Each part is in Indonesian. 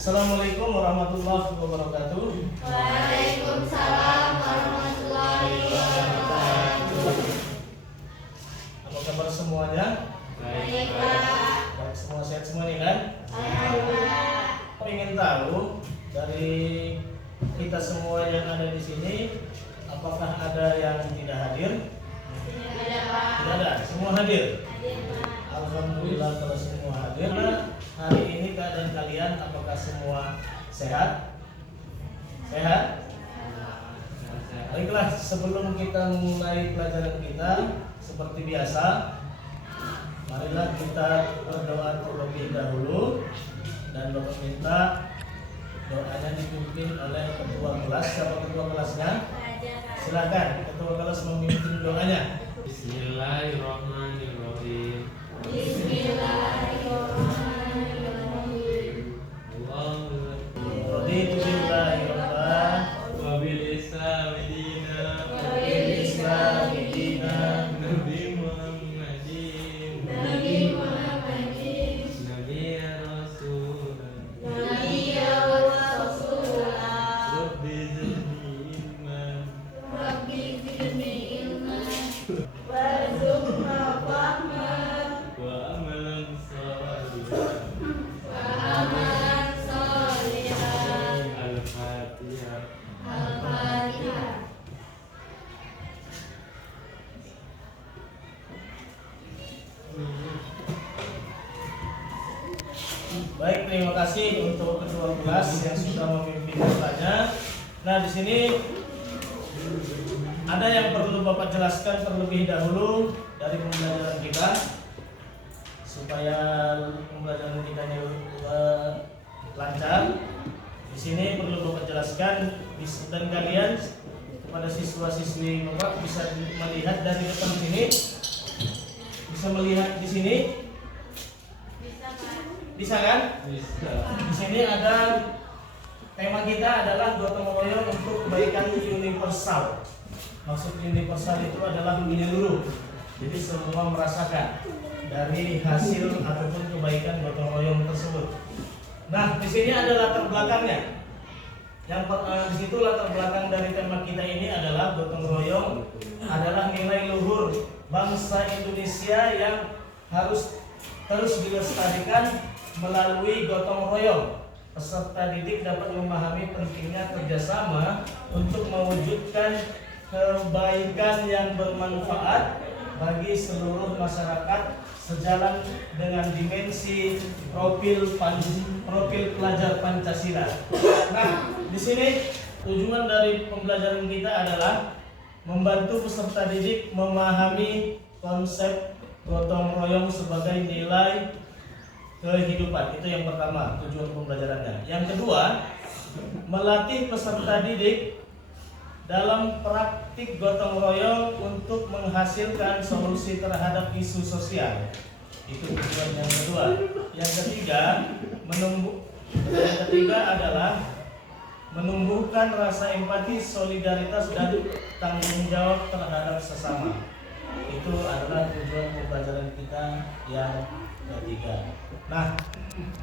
Assalamualaikum warahmatullahi wabarakatuh. Waalaikumsalam warahmatullahi wabarakatuh. Apa kabar semuanya? Baik, Pak. Baik, semua sehat semua nih kan? Alhamdulillah. Ingin tahu dari kita semua yang ada di sini, apakah ada yang tidak hadir? Tidak ada, Pak. Tidak ada, semua hadir. Hadir, Pak. Alhamdulillah kalau semua hadir. Hari ini keadaan kalian apakah semua sehat? Sehat? Baiklah, sebelum kita mulai pelajaran kita seperti biasa, marilah kita berdoa terlebih dahulu dan Bapak minta doanya dipimpin oleh ketua kelas. Siapa ketua kelasnya? Silakan ketua kelas memimpin doanya. Bismillahirrahmanirrahim. Bismillahirrahmanirrahim. Raditu billahi rabban Wa bil Islami dina. bil Islami dinan Nabi Muhammadin. Nabi Muhammadin. Nabi Rasulullah. Nabi Rasulullah. Rabbi zidni ilman. Rabbi zidni ilman. Warzuqna fahman. Wa amalan salihan. Wa amalan sholihan. Al-Fatihah. Al-Fatihah. Baik, terima kasih untuk ketua kelas yang sudah memimpin doanya. Nah, di sini ada yang perlu Bapak jelaskan terlebih dahulu dari pembelajaran kita supaya pembelajaran kita ini lancar. Di sini perlu Bapak jelaskan dan kalian kepada siswa-siswi Bapak bisa melihat dari depan sini, bisa melihat di sini. Bisa, Pak. Bisa kan? Bisa. Di sini ada tema kita adalah gotong royong untuk kebaikan universal. Maksud universal itu adalah menyeluruh. Jadi semua merasakan dari hasil ataupun kebaikan gotong royong tersebut. Nah, di sini ada latar belakangnya. Di situ latar belakang dari tema kita ini adalah gotong royong adalah nilai luhur bangsa Indonesia yang harus terus dilestarikan melalui gotong royong. Peserta didik dapat memahami pentingnya kerjasama untuk mewujudkan kebaikan yang bermanfaat bagi seluruh masyarakat sejalan dengan dimensi profil pelajar Pancasila. Nah, di sini tujuan dari pembelajaran kita adalah membantu peserta didik memahami konsep gotong royong sebagai nilai kehidupan. Itu yang pertama, tujuan pembelajarannya. Yang kedua, melatih peserta didik dalam praktik gotong royong untuk menghasilkan solusi terhadap isu sosial. Itu tujuan yang kedua. Yang ketiga adalah menumbuhkan rasa empati, solidaritas dan tanggung jawab terhadap sesama. Itu adalah tujuan pembelajaran kita yang ketiga. Nah,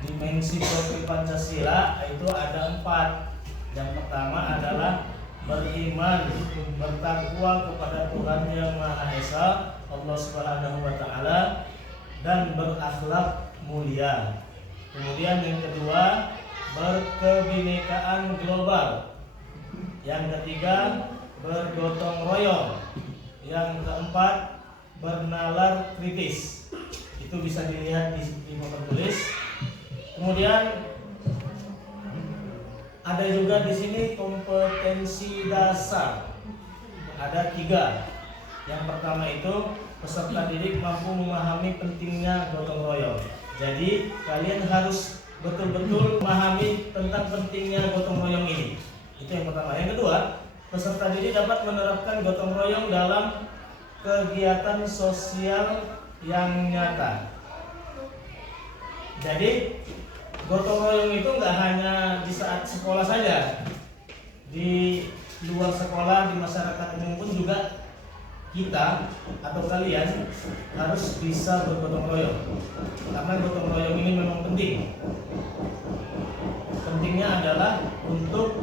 dimensi profil Pancasila itu ada 4. Yang pertama adalah beriman, bertakwa kepada Tuhan Yang Maha Esa, Allah Subhanahu wa taala, dan berakhlak mulia. Kemudian yang kedua, berkebinekaan global. Yang ketiga, bergotong royong. Yang keempat, bernalar kritis. Itu bisa dilihat di papan tulis. Kemudian ada juga di sini kompetensi dasar. Ada 3. Yang pertama itu peserta didik mampu memahami pentingnya gotong royong. Jadi kalian harus betul-betul memahami tentang pentingnya gotong royong ini. Itu yang pertama. Yang kedua, peserta didik dapat menerapkan gotong royong dalam kegiatan sosial yang nyata. Jadi gotong royong itu nggak hanya di saat sekolah saja, di luar sekolah, di masyarakat umum pun juga kita atau kalian harus bisa bergotong royong, karena gotong royong ini memang penting. pentingnya adalah untuk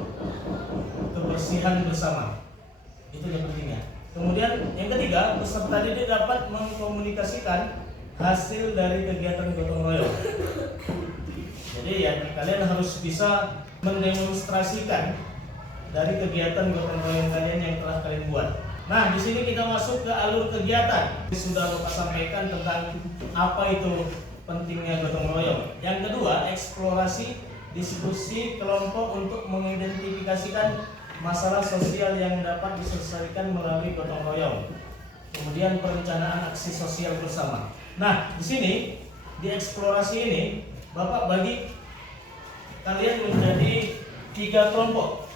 kebersihan bersama. Itu yang pentingnya. Kemudian yang ketiga, peserta didik dapat mengkomunikasikan hasil dari kegiatan gotong royong. Jadi ya kalian harus bisa mendemonstrasikan dari kegiatan gotong royong kalian yang telah kalian buat. Nah, di sini kita masuk ke alur kegiatan. Sudah Bapak sampaikan tentang apa itu pentingnya gotong royong. Yang kedua, eksplorasi diskusi kelompok untuk mengidentifikasikan masalah sosial yang dapat diselesaikan melalui gotong royong. Kemudian perencanaan aksi sosial bersama. Nah, di sini di eksplorasi ini Bapak bagi kalian menjadi 3 kelompok.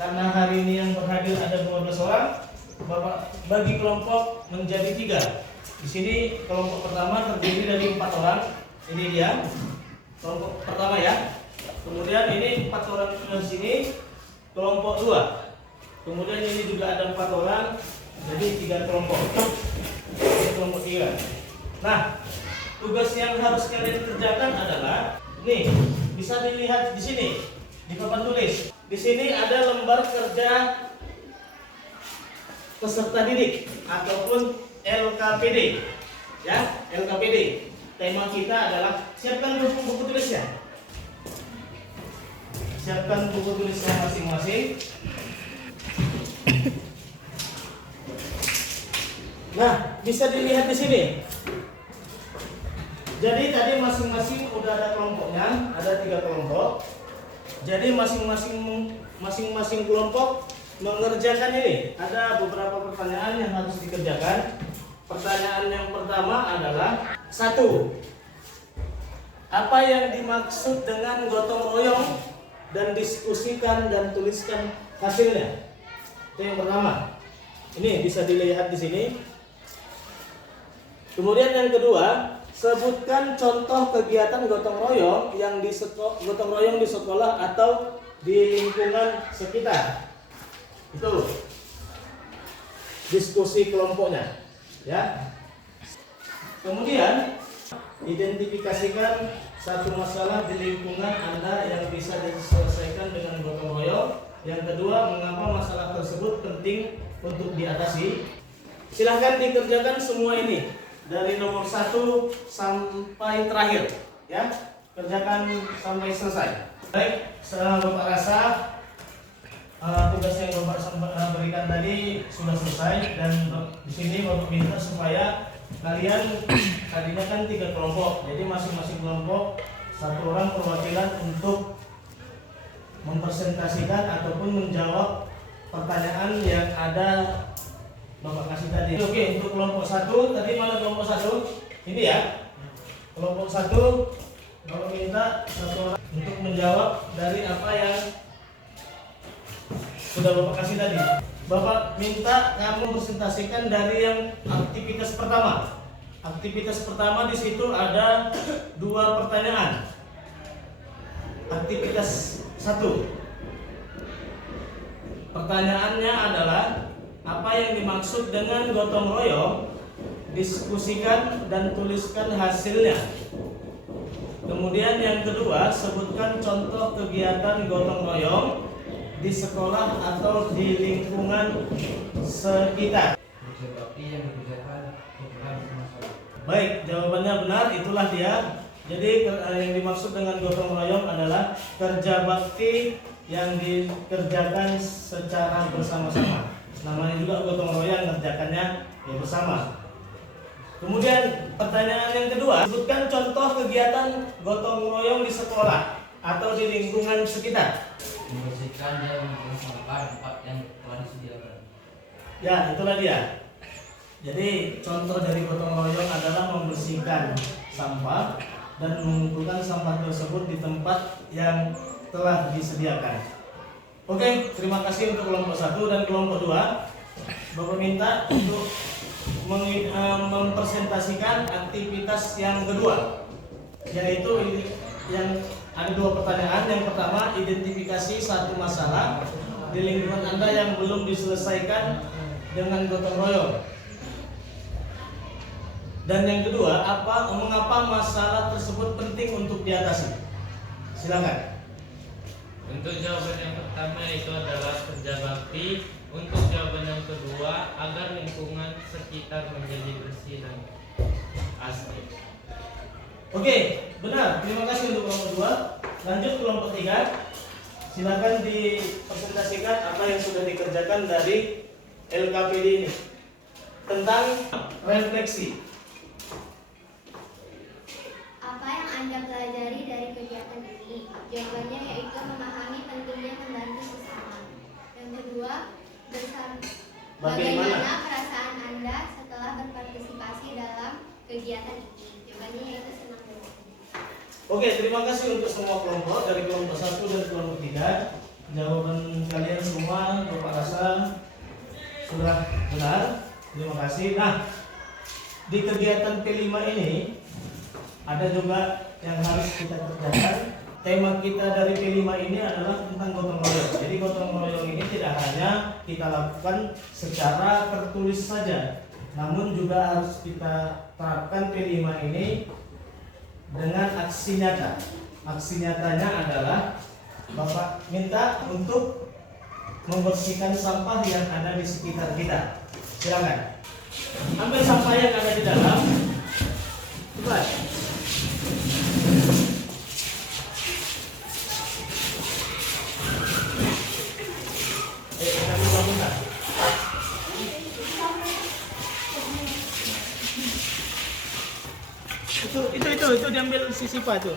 Karena hari ini yang berhadir ada 12 orang, Bapak bagi kelompok menjadi 3. Di sini kelompok pertama terdiri dari 4 orang. Ini dia kelompok pertama ya. Kemudian ini 4 orang di sini kelompok 2. Kemudian ini juga ada 4 orang, jadi 3 kelompok. Ini kelompok 3. Nah, tugas yang harus kalian kerjakan adalah nih, bisa dilihat di sini di papan tulis. Di sini ada lembar kerja peserta didik ataupun LKPD. Ya, LKPD. Tema kita adalah siapkan buku tulisnya. Siapkan buku tulisnya masing-masing. Nah, bisa dilihat di sini. Jadi tadi masing-masing udah ada kelompoknya, ada 3 kelompok. Jadi masing-masing kelompok mengerjakan ini. Ada beberapa pertanyaan yang harus dikerjakan. Pertanyaan yang pertama adalah 1. Apa yang dimaksud dengan gotong royong dan diskusikan dan tuliskan hasilnya? Itu yang pertama. Ini bisa dilihat di sini. Kemudian yang kedua, sebutkan contoh kegiatan gotong royong yang di sekolah atau di lingkungan sekitar. Itu diskusi kelompoknya, ya. Kemudian identifikasikan satu masalah di lingkungan Anda yang bisa diselesaikan dengan gotong royong. Yang kedua, mengapa masalah tersebut penting untuk diatasi. Silahkan dikerjakan semua ini dari nomor 1 sampai terakhir, ya. Kerjakan sampai selesai. Baik, Bapak rasa tugas yang Bapak berikan tadi sudah selesai, dan di sini Bapak minta supaya kalian tadinya kan 3 kelompok, jadi masing-masing kelompok 1 orang perwakilan untuk mempresentasikan ataupun menjawab pertanyaan yang ada Bapak kasih tadi. Oke, untuk kelompok 1, tadi mana kelompok 1? Ini ya. Kelompok 1, Bapak minta 1 orang untuk menjawab dari apa yang sudah Bapak kasih tadi. Bapak minta kamu presentasikan dari yang aktivitas pertama. Aktivitas pertama di situ ada 2 pertanyaan. Aktivitas 1. Pertanyaannya adalah apa yang dimaksud dengan gotong royong? Diskusikan dan tuliskan hasilnya. Kemudian yang kedua, sebutkan contoh kegiatan gotong royong di sekolah atau di lingkungan sekitar. Baik, jawabannya benar, itulah dia. Jadi yang dimaksud dengan gotong royong adalah kerja bakti yang dikerjakan secara bersama-sama. Namanya juga gotong royong, kerjakannya ya bersama. Kemudian pertanyaan yang kedua, sebutkan contoh kegiatan gotong royong di sekolah atau di lingkungan sekitar. Membersihkan dan membuang sampah tempat yang telah disediakan. Ya, itulah dia. Jadi contoh dari gotong royong adalah membersihkan sampah dan mengumpulkan sampah tersebut di tempat yang telah disediakan. Oke, terima kasih untuk kelompok 1 dan kelompok 2. Bapak minta untuk mempresentasikan aktivitas yang kedua, yaitu yang ada 2 pertanyaan. Yang pertama, identifikasi satu masalah di lingkungan Anda yang belum diselesaikan dengan gotong royong. Dan yang kedua, mengapa masalah tersebut penting untuk diatasi? Silakan. Untuk jawaban yang pertama itu adalah kerja bakti. Untuk jawaban yang kedua, agar lingkungan sekitar menjadi bersih dan asri. Oke, benar. Terima kasih untuk kelompok 2. Lanjut kelompok 3. Silakan dipresentasikan apa yang sudah dikerjakan dari LKPD ini tentang refleksi. Apa yang Anda pelajari dari kegiatan ini? Jawabannya yaitu memahami pentingnya membantu sesama. Yang kedua, bagaimana perasaan Anda setelah berpartisipasi dalam kegiatan ini? Jawabannya yaitu senang dan bahagia. Oke, terima kasih untuk semua kelompok dari kelompok 1 dan kelompok 3. Jawaban kalian semua Bapak rasa sudah benar. Terima kasih. Nah, di kegiatan P5 ini ada juga yang harus kita kerjakan. Tema kita dari P5 ini adalah tentang gotong royong. Jadi gotong royong ini tidak hanya kita lakukan secara tertulis saja, namun juga harus kita terapkan P5 ini dengan aksi nyata. Aksi nyatanya adalah Bapak minta untuk membersihkan sampah yang ada di sekitar kita. Silakan. Ambil sampah yang ada di dalam. Coba. Kami bangunkan. Itu diambil sisi Pak tuh.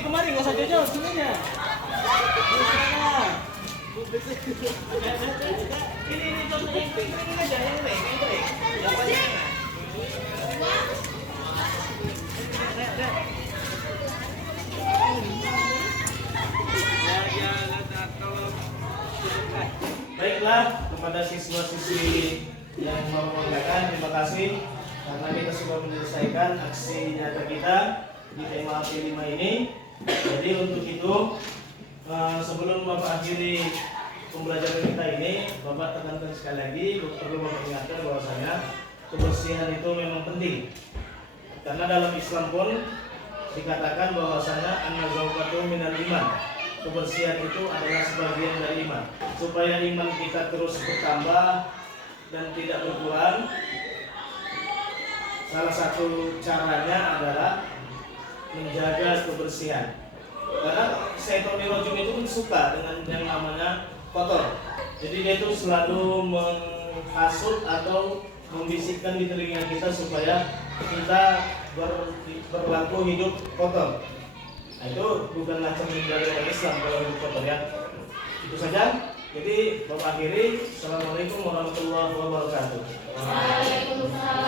Kemari nggak usah jauh-jauh, sini aja. Ini contoh yang kering aja, yang kering. Yang banyak. Baiklah, kepada siswa-siswi yang mau mengatakan terima kasih karena kita sudah menyelesaikan aksi nyata kita di tema P5 ini. Jadi untuk itu sebelum Bapak akhiri pembelajaran kita ini, Bapak tekankan sekali lagi, perlu Bapak ingatkan bahwasanya kebersihan itu memang penting. Karena dalam Islam pun dikatakan bahwasanya an-nazafatu minal iman. Kebersihan itu adalah sebagian dari iman. Supaya iman kita terus bertambah dan tidak berkurang, salah satu caranya adalah menjaga kebersihan. Karena setan rojim itu pun suka dengan yang namanya kotor. Jadi dia itu selalu menghasut atau membisikkan di telinga kita supaya kita berlaku hidup kotor. Nah, itu bukanlah cermin dari orang Islam kalau hidup kotor ya. Itu saja. Jadi Bapak akhiri. Assalamualaikum warahmatullahi wabarakatuh. Waalaikumsalam.